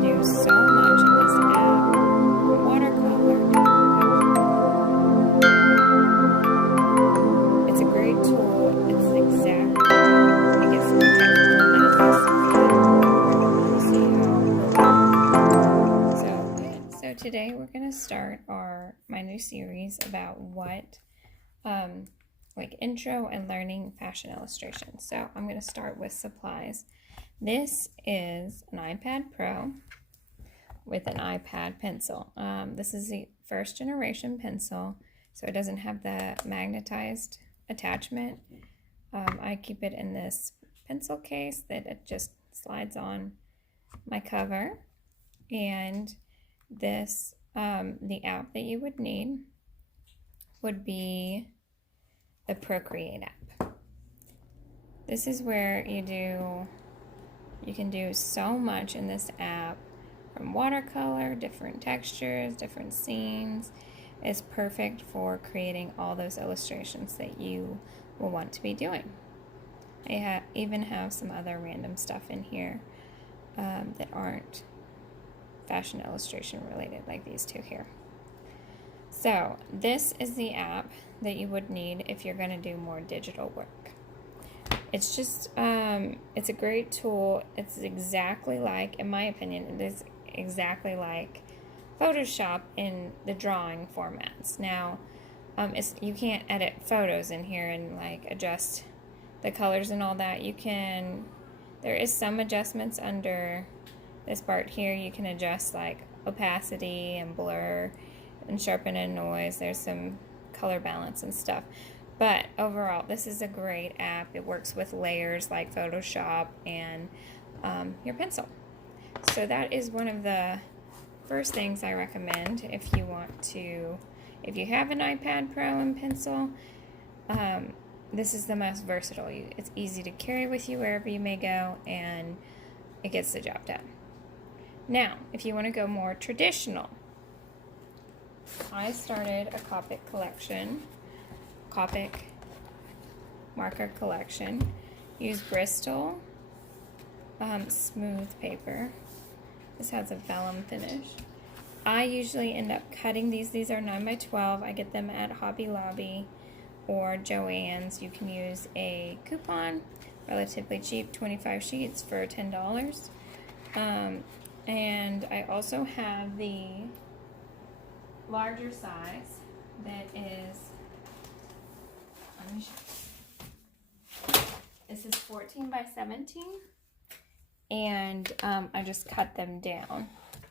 can do so much in this app. Watercolor. It's a great tool. It's exactly. It gets more technical than it used to be. So today we're gonna start my new series about what like intro and learning fashion illustration. So I'm going to start with supplies. This is an iPad Pro with an iPad pencil. This is the first generation pencil, so it doesn't have the magnetized attachment. I keep it in this pencil case that it just slides on my cover. And this, the app that you would need would be the Procreate app. This is where you can do so much in this app, from watercolor, different textures, different scenes. It's perfect for creating all those illustrations that you will want to be doing. I even have some other random stuff in here that aren't fashion illustration related, like these two here. So this is the app that you would need if you're going to do more digital work. It's just, it's a great tool. It's exactly like, in my opinion, it is exactly like Photoshop in the drawing formats. Now, you can't edit photos in here and like adjust the colors and all that. There is some adjustments under this part here. You can adjust like opacity and blur and sharpen and noise. There's some color balance and stuff. But overall, this is a great app. It works with layers like Photoshop and your pencil. So that is one of the first things I recommend if you have an iPad Pro and pencil. This is the most versatile. It's easy to carry with you wherever you may go, and it gets the job done. Now, if you want to go more traditional, I started a Copic marker collection. Use Bristol smooth paper. This has a vellum finish. I usually end up cutting these. These are 9x12. I get them at Hobby Lobby or Joann's. You can use a coupon, relatively cheap, 25 sheets for $10. And I also have the larger size that is, let me show you. This is 14x17, and I just cut them down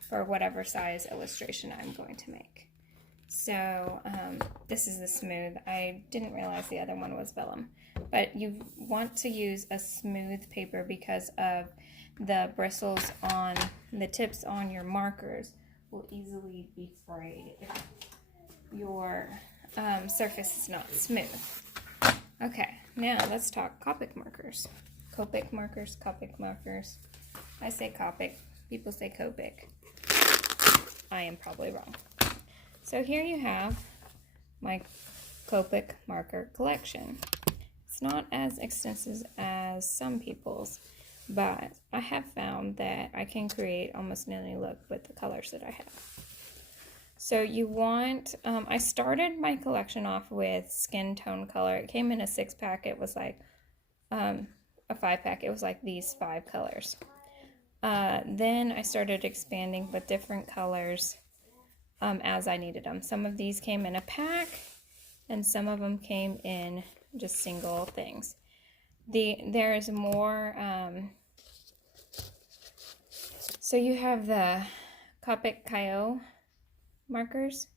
for whatever size illustration I'm going to make. So this is the smooth. I didn't realize the other one was vellum, but you want to use a smooth paper because of the bristles on the tips on your markers will easily be frayed if your surface is not smooth. Okay, now let's talk Copic markers. Copic markers. I say Copic, people say Copic. I am probably wrong. So here you have my Copic marker collection. It's not as extensive as some people's, but I have found that I can create almost any look with the colors that I have. So you want, I started my collection off with skin tone color. It came in a 6-pack. It was like a 5-pack. It was like these 5 colors. Then I started expanding with different colors as I needed them. Some of these came in a pack, and some of them came in just single things. There is more, so you have the Copic Ki-O markers.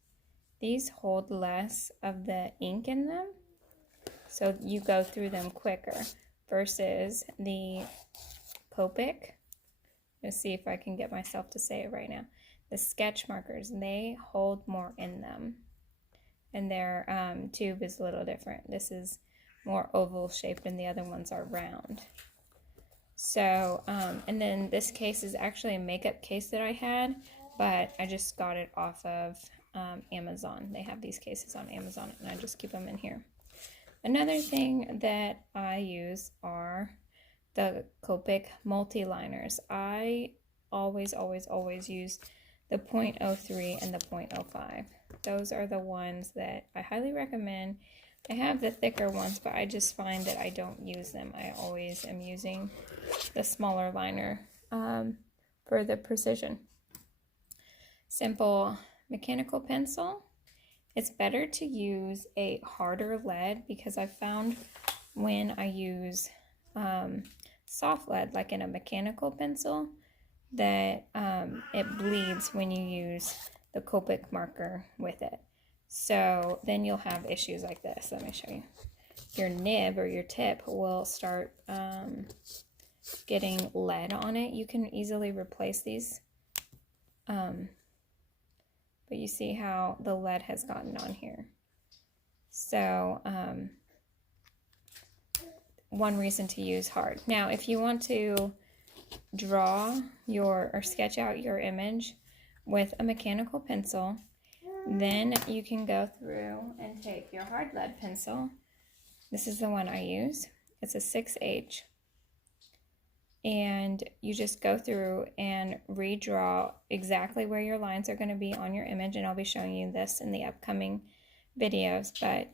These hold less of the ink in them, so you go through them quicker, versus the Copic, let's see if I can get myself to say it right now, the sketch markers, they hold more in them, and their tube is a little different. This is more oval shaped and the other ones are round. So, and then this case is actually a makeup case that I had, but I just got it off of Amazon. They have these cases on Amazon, and I just keep them in here. Another thing that I use are the Copic multi-liners. I always, always, always use the 0.03 and the 0.05. Those are the ones that I highly recommend. I have the thicker ones, but I just find that I don't use them. I always am using the smaller liner for the precision. Simple mechanical pencil. It's better to use a harder lead because I found when I use soft lead, like in a mechanical pencil, that it bleeds when you use the Copic marker with it. So then you'll have issues like this. Let me show you. Your nib or your tip will start getting lead on it. You can easily replace these. But you see how the lead has gotten on here. So one reason to use hard. Now, if you want to draw your or sketch out your image with a mechanical pencil, then you can go through and take your hard lead pencil. This is the one I use. It's a 6H. And you just go through and redraw exactly where your lines are going to be on your image, and I'll be showing you this in the upcoming videos, but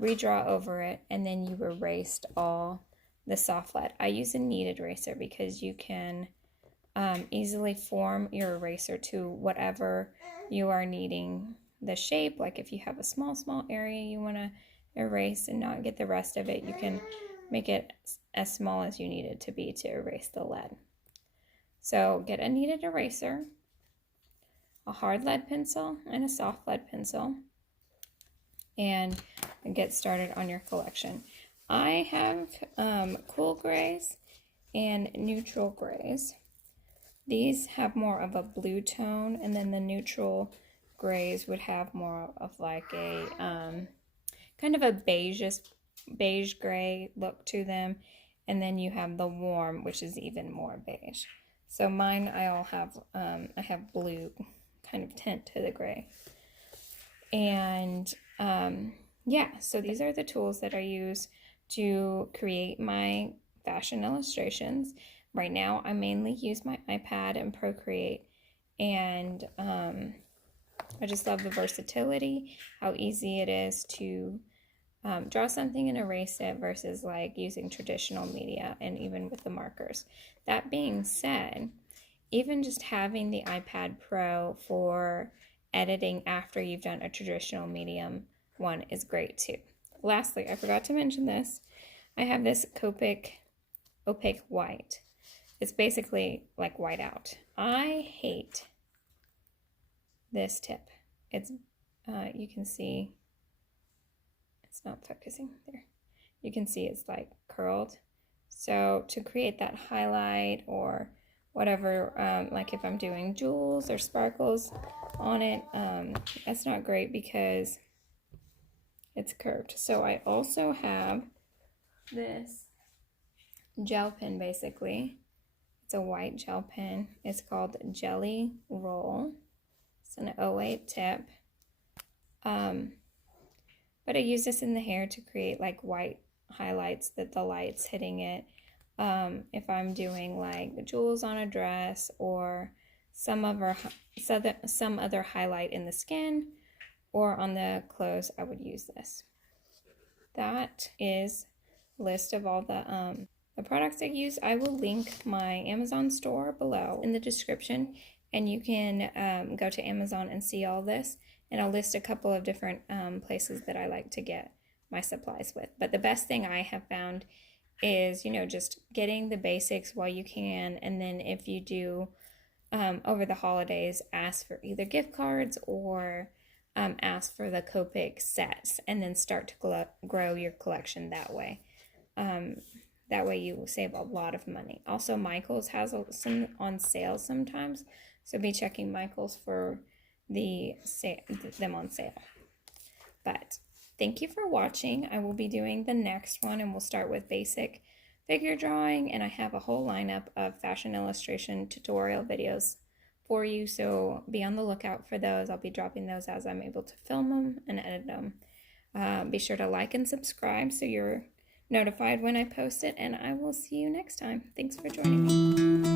redraw over it, and then you erased all the soft lead. I use a kneaded eraser because you can easily form your eraser to whatever you are needing the shape. Like if you have a small area you want to erase and not get the rest of it, you can make it as small as you need it to be to erase the lead. So get a kneaded eraser, a hard lead pencil, and a soft lead pencil, and get started on your collection. I have cool grays and neutral grays. These have more of a blue tone, and then the neutral grays would have more of like a kind of a beige gray look to them, and then you have the warm, which is even more beige. So mine, I have blue kind of tint to the gray. And yeah, so these are the tools that I use to create my fashion illustrations. Right now, I mainly use my iPad and Procreate, and I just love the versatility, how easy it is to draw something and erase it versus like using traditional media and even with the markers. That being said, even just having the iPad Pro for editing after you've done a traditional medium one is great too. Lastly, I forgot to mention this. I have this Copic opaque white. It's basically like whiteout. I hate this tip. It's you can see it's not focusing there. You can see it's like curled. So to create that highlight or whatever, like if I'm doing jewels or sparkles on it, that's not great because it's curved. So I also have this gel pen basically. It's a white gel pen. It's called Jelly Roll. It's an 08 tip. But I use this in the hair to create like white highlights that the light's hitting it. If I'm doing like jewels on a dress or some other highlight in the skin or on the clothes, I would use this. That is a list of all the products I use. I will link my Amazon store below in the description, and you can go to Amazon and see all this. And I'll list a couple of different places that I like to get my supplies with. But the best thing I have found is, just getting the basics while you can. And then if you do, over the holidays, ask for either gift cards or ask for the Copic sets. And then start to grow your collection that way. That way you will save a lot of money. Also, Michaels has some on sale sometimes. So be checking Michaels for them on sale. But thank you for watching. I will be doing the next one, and we'll start with basic figure drawing, and I have a whole lineup of fashion illustration tutorial videos for you, so be on the lookout for those. I'll be dropping those as I'm able to film them and edit them. Be sure to like and subscribe so you're notified when I post it, and I will see you next time. Thanks for joining me.